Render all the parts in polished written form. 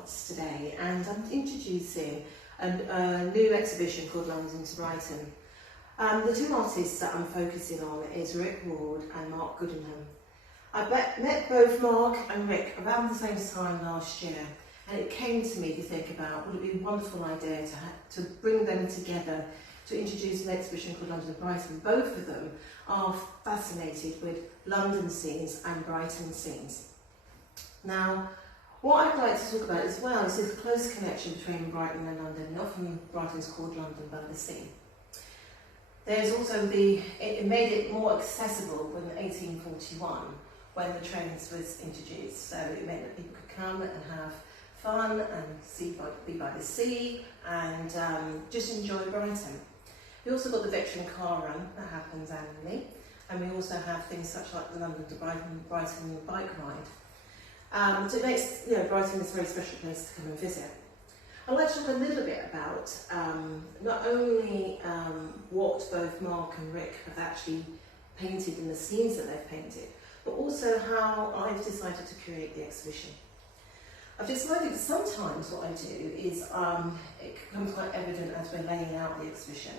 Arts today, and I'm introducing a new exhibition called London and Brighton. The two artists that I'm focusing on is Rick Ward and Marc Gooderham. I met both Marc and Rick around the same time last year, and it came to me to think about would it be a wonderful idea to bring them together to introduce an exhibition called London and Brighton. Both of them are fascinated with London scenes and Brighton scenes. Now, what I'd like to talk about as well is this close connection between Brighton and London. Often Brighton's called London by the sea. There's also it made it more accessible in 1841 when the trains was introduced. So it meant that people could come and have fun and be by the sea and just enjoy Brighton. We also got the veteran car run that happens annually, and we also have things such like the London to Brighton bike ride. So it makes Brighton is a very special place to come and visit. I'd like to talk a little bit about not only what both Marc and Rick have actually painted in the scenes that they've painted, but also how I've decided to create the exhibition. I've decided sometimes what I do is, it becomes quite evident as we're laying out the exhibition,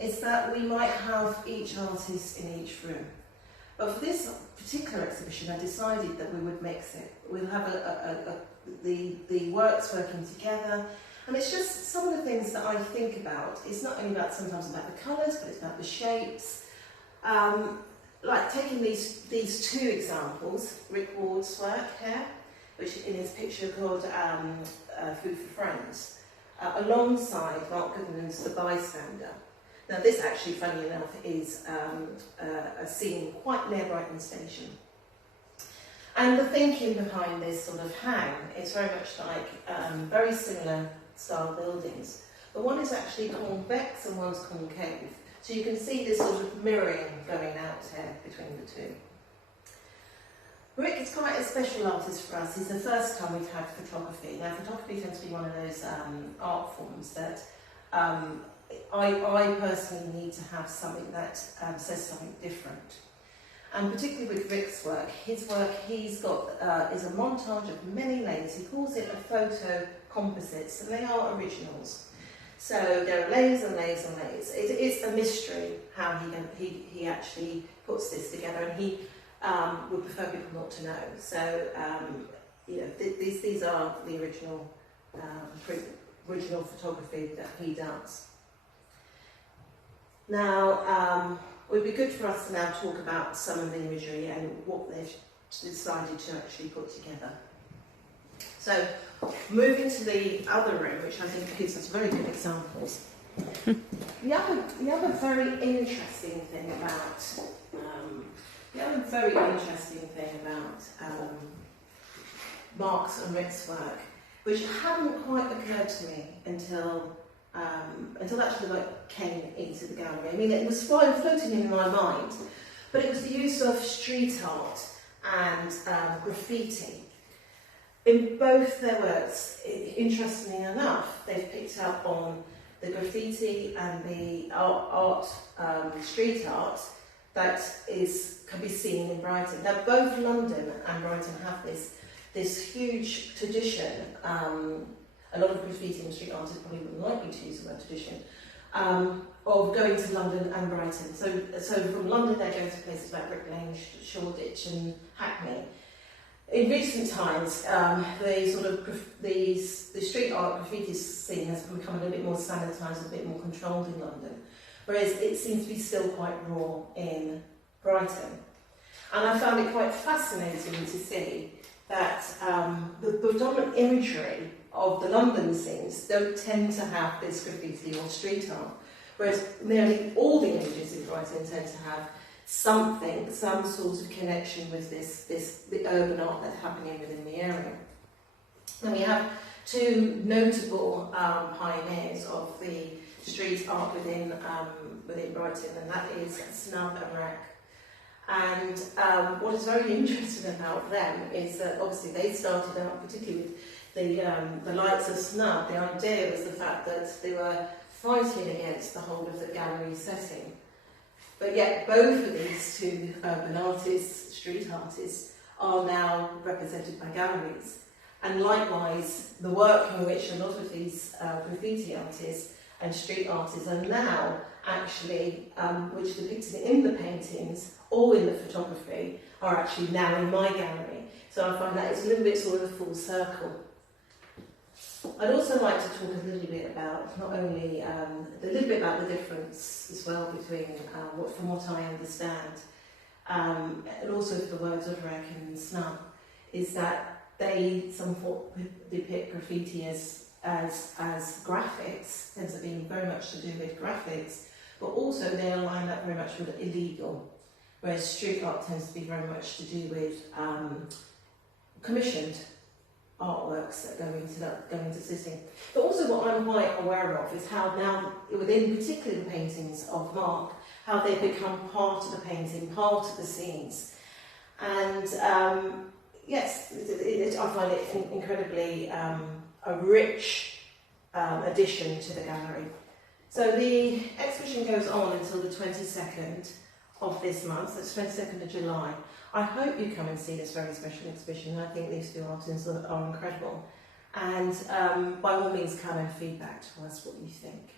is that we might have each artist in each room. But for this particular exhibition, I decided that we would mix it. We'll have the works working together, and it's just some of the things that I think about. It's not only sometimes about the colours, but it's about the shapes. Like taking these two examples, Rick Ward's work here, which in his picture called Food for Friends, alongside Marc Gooderham's The Bystander. Now this actually, funnily enough, is a scene quite near Brighton Station. And the thinking behind this sort of hang is very much like very similar style buildings. But one is actually convex and one's concave. So you can see this sort of mirroring going out here between the two. Rick is quite a special artist for us. It's the first time we've had photography. Now photography tends to be one of those art forms that I personally need to have something that says something different. And particularly with Rick's work, he's got is a montage of many layers. He calls it a photo composites, and they are originals. So there are layers and layers and layers. It is a mystery how he actually puts this together, and he would prefer people not to know. So these are the original photography that he does. Now, it would be good for us to now talk about some of the imagery and what they've decided to actually put together. So, moving to the other room, which I think gives us very good examples. The other very interesting thing about Marc's and Rick's work, which hadn't quite occurred to me until actually the work came into the gallery. I mean, it was floating in my mind, but it was the use of street art and graffiti. In both their works, interestingly enough, they've picked up on the graffiti and the street art that can be seen in Brighton. Now, both London and Brighton have this huge tradition. A lot of graffiti and street artists probably wouldn't like me to use the word tradition, of going to London and Brighton. So from London they're going to places like Brick Lane, Shoreditch and Hackney. In recent times, the street art graffiti scene has become a little bit more sanitised, a bit more controlled in London, whereas it seems to be still quite raw in Brighton. And I found it quite fascinating to see that the predominant imagery of the London scenes don't tend to have this graffiti or street art, whereas nearly all the images in Brighton tend to have some sort of connection with the urban art that's happening within the area. And we have two notable pioneers of the street art within Brighton, and that is Snub and Marc. And what is very interesting about them is that obviously they started out particularly with the lights of Snub. The idea was the fact that they were fighting against the whole of the gallery setting. But yet both of these two urban artists, street artists, are now represented by galleries. And likewise, the work in which a lot of these graffiti artists and street artists are now actually, which are depicted in the paintings or in the photography, are actually now in my gallery. So I find that it's a little bit sort of a full circle. I'd also like to talk a little bit about, not only a little bit about the difference as well between, from what I understand, and also for the works of Marc and Snub, is that they somewhat depict graffiti as graphics, ends up being very much to do with graphics, but also they align that very much with illegal, whereas street art tends to be very much to do with commissioned artworks that go into sitting. But also what I'm quite aware of is how now, within particularly the paintings of Marc, how they become part of the painting, part of the scenes. And yes, I find it incredibly a rich addition to the gallery. So the exhibition goes on until the 22nd of this month, so it's 22nd of July. I hope you come and see this very special exhibition. I think these two artists are incredible. And by all means, come and feedback to us what you think.